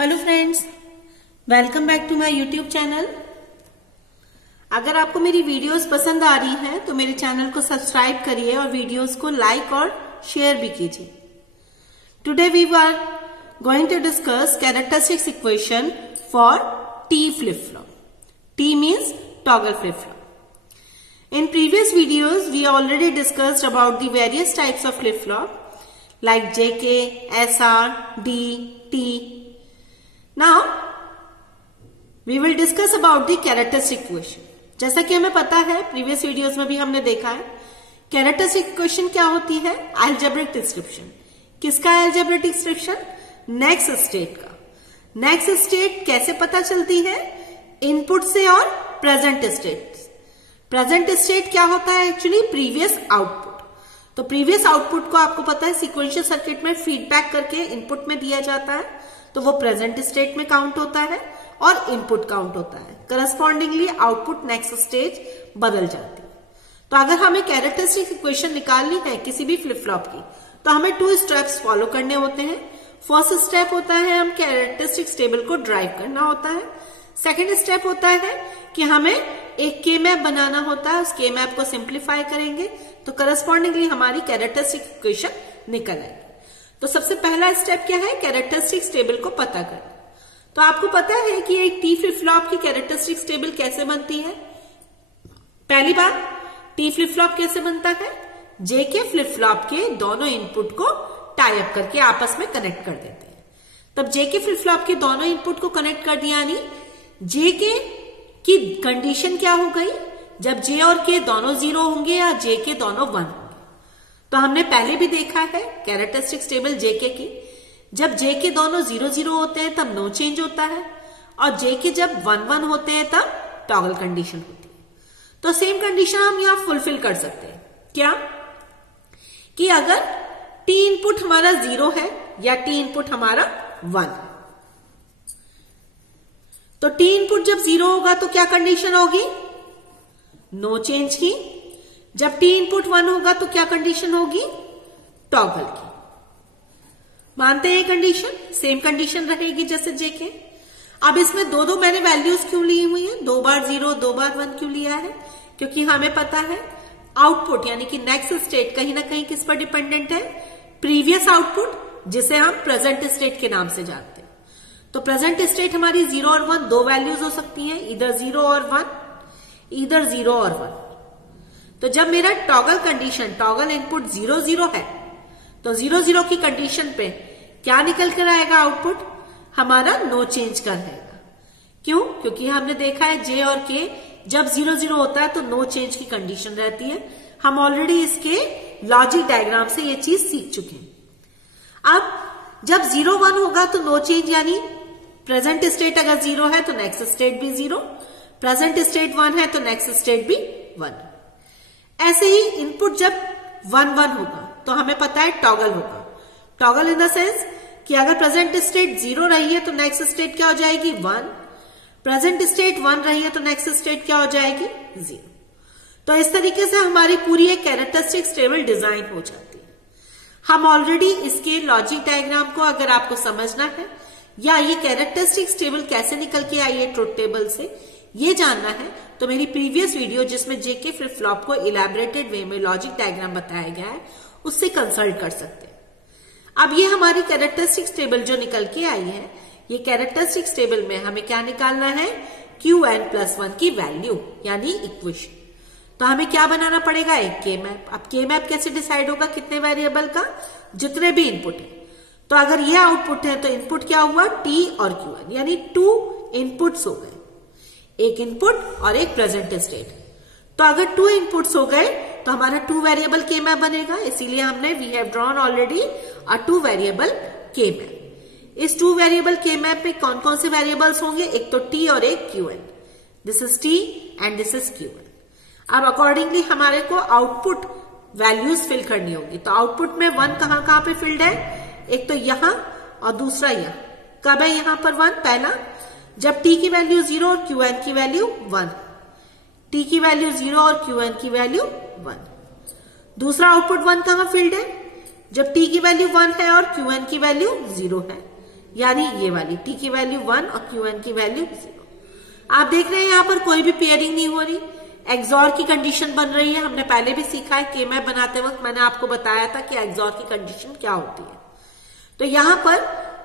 Hello friends, welcome back to my YouTube channel. अगर आपको मेरी वीडियोस पसंद आ रही हैं तो मेरे चैनल को सब्सक्राइब करिए और वीडियोस को लाइक और शेयर भी कीजिए। Today we are going to discuss characteristics equation for T flip flop. T means toggle flip flop. In previous videos, we already discussed about the various types of flip-flop like JK, SR, D, T. Now, we will discuss about the characteristic equation. जैसा कि हमें पता है, previous videos में भी हमने देखा है, characteristic equation क्या होती है? Algebraic description. किसका algebraic description? Next state का. Next state कैसे पता चलती है? Input से और present state. प्रेजेंट स्टेट क्या होता है? Actually previous output. तो प्रीवियस आउटपुट को आपको पता है सीक्वेंशियल सर्किट में फीडबैक करके इनपुट में दिया जाता है, तो वो प्रेजेंट स्टेट में काउंट होता है और इनपुट काउंट होता है। करस्पॉन्डिंगली आउटपुट नेक्स्ट स्टेज बदल जाती है। तो अगर हमें कैरेक्टरिस्टिक इक्वेशन निकालनी है किसी भी फ्लिप फ्लॉप की, तो हमें 2 स्टेप्स फॉलो करने होते हैं। फर्स्ट स्टेप होता है हम कैरेक्टरिस्टिक टेबल को ड्राइव करना होता है। सेकेंड स्टेप होता है कि हमें एक के मैप बनाना होता है, उस के मैप को सिंप्लीफाई करेंगे तो करस्पॉन्डिंगली हमारी कैरेक्टरिस्टिक इक्वेशन निकल आएगी। तो सबसे पहला स्टेप क्या है? कैरेक्टरिस्टिक्स टेबल को पता करना। तो आपको पता है कि एक टी फ्लिप फ्लॉप की कैरेक्टरिस्टिक्स टेबल कैसे बनती है। पहली बात, टी फ्लिप फ्लॉप कैसे बनता है? जे के फ्लिप फ्लॉप के दोनों इनपुट को टाई अप करके आपस में कनेक्ट कर देते हैं। तब जे के फ्लिप फ्लॉप के दोनों इनपुट को कनेक्ट कर दिया, यानी जे के की कंडीशन क्या हो गई? जब जे और के दोनों 0 होंगे या जे के दोनों 1 होंगे। तो हमने पहले भी देखा है कैरेक्टरिस्टिक्स टेबल जे के की, जब जे के दोनों 0-0 होते हैं तब नो चेंज होता है, और जे के जब 1-1 होते हैं तब टॉगल कंडीशन होती है। तो सेम कंडीशन हम यहां फुलफिल कर सकते हैं। क्या? कि अगर टी इनपुट हमारा 0 है या टी इनपुट हमारा 1 है, तो टी इनपुट जब 0 होगा तो क्या कंडीशन होगी? नो चेंज की। जब टी इनपुट 1 होगा तो क्या कंडीशन होगी? टॉगल की। मानते हैं कंडीशन? सेम कंडीशन रहेगी जैसे जे के। अब इसमें दो मैंने वैल्यूज क्यों ली हुई है? 2 बार 0 2 बार 1 क्यों लिया है? क्योंकि हमें पता है आउटपुट यानी कि नेक्स्ट स्टेट कहीं ना कहीं किस पर डिपेंडेंट है? प्रीवियस आउटपुट, जिसे हम प्रेजेंट स्टेट के नाम से जानते हैं। तो प्रेजेंट स्टेट हमारी 0 और 1 दो वैल्यूज हो सकती हैं, इधर 0 और 1, इधर 0 और 1। तो जब मेरा टॉगल कंडीशन, टॉगल इनपुट 0-0 है, तो 0-0 की कंडीशन पे क्या निकल कर आएगा? आउटपुट हमारा नो चेंज का रहेगा। क्यों? क्योंकि हमने देखा है जे और के जब 0-0 होता है तो नो चेंज की कंडीशन रहती है। हम ऑलरेडी इसके लॉजिक डायग्राम से ये चीज सीख चुके हैं। अब जब 0-1 होगा तो नो चेंज, यानी प्रेजेंट स्टेट अगर 0 है तो नेक्स्ट स्टेट भी 0, प्रेजेंट स्टेट 1 है तो नेक्स्ट स्टेट भी 1। ऐसे ही इनपुट जब 1-1 होगा तो हमें पता है टॉगल होगा। टॉगल इन द सेंस कि अगर प्रेजेंट स्टेट 0 रही है तो नेक्स्ट स्टेट क्या हो जाएगी? 1। प्रेजेंट स्टेट 1 रही है तो नेक्स्ट स्टेट क्या हो जाएगी? 0। तो इस तरीके से हमारी पूरी एक कैरेक्टरिस्टिक्स टेबल डिजाइन हो जाती है। हम ऑलरेडी इसके लॉजिक डायग्राम को अगर आपको समझना है या ये कैरेक्टरिस्टिक्स टेबल कैसे निकल के आई है ट्रुथ टेबल से, ये जानना है, तो मेरी प्रीवियस वीडियो जिसमें जेके फ्लिप फ्लॉप को इलैबोरेटेड वे में लॉजिक डायग्राम बताया गया है, उससे कंसल्ट कर सकते हैं। अब ये हमारी कैरेक्टरिस्टिक्स टेबल जो निकल के आई है, ये कैरेक्टरिस्टिक्स टेबल में हमें क्या निकालना है? Qn+1 की वैल्यू यानी इक्वेशन। तो हमें क्या बनाना पड़ेगा? एक के मैप। अब के मैप कैसे डिसाइड होगा? कितने वेरिएबल का? जितने भी इनपुट है। तो अगर ये आउटपुट है तो इनपुट क्या हुआ? टी और क्यूएन, यानी 2 इनपुट्स हो गए, एक इनपुट और एक प्रेजेंट स्टेट। तो अगर 2 इनपुट्स हो गए तो हमारा 2 वेरिएबल के मैप बनेगा। इसीलिए हमने we have drawn already a 2 variable के मैप। इस 2 वेरिएबल के मैप में कौन कौन से वेरिएबल्स होंगे? एक तो टी और एक QN. This is T and this is QN. अब अकॉर्डिंगली हमारे को आउटपुट वैल्यूज फिल करनी होगी। तो आउटपुट में 1 कहां पे फिल्ड है? एक तो यहां और दूसरा यहां। कब है यहां पर 1? पहला जब टी की वैल्यू 0 और क्यूएन की वैल्यू 1, टी की वैल्यू 0 और क्यूएन की वैल्यू 1। दूसरा आउटपुट 1 कहां फिल्ड है? जब टी की वैल्यू 1 है और क्यूएन की वैल्यू 0 है, यानी ये वाली टी की वैल्यू 1 और क्यू एन की वैल्यू 0। आप देख रहे हैं यहां पर कोई भी पेयरिंग नहीं हो रही, एक्सॉर की कंडीशन बन रही है। हमने पहले भी सीखा है, के मैप बनाते वक्त मैंने आपको बताया था कि एक्सॉर की कंडीशन क्या होती है। तो यहां पर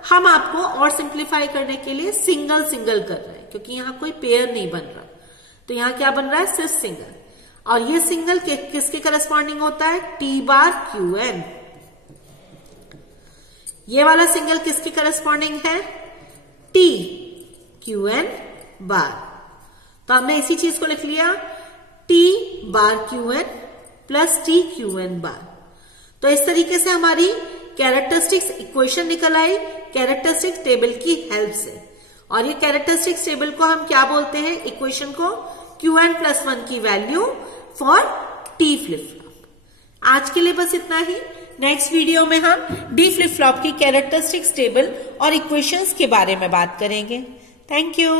हम आपको और सिंप्लीफाई करने के लिए सिंगल सिंगल कर रहे हैं, क्योंकि यहां कोई पेयर नहीं बन रहा। तो यहां क्या बन रहा है, सिर्फ सिंगल। और ये सिंगल किसके करस्पॉन्डिंग होता है, टी बार क्यू एन। ये वाला सिंगल किसके करस्पॉन्डिंग है, टी क्यू एन बार। तो हमने इसी चीज को लिख लिया, T bar Q N plus T Q N bar. तो इस तरीके से हमारी कैरेक्टरिस्टिक्स इक्वेशन निकल आई कैरेक्टरिस्टिक्स टेबल की हेल्प से। और ये कैरेक्टरिस्टिक्स टेबल को हम क्या बोलते हैं, इक्वेशन को क्यू एन प्लस 1 की value for T flip flop. आज के लिए बस इतना ही। नेक्स्ट वीडियो में हम डी फ्लिप फ्लॉप की कैरेक्टरिस्टिक्स टेबल और इक्वेशंस के बारे में बात करेंगे। Thank you.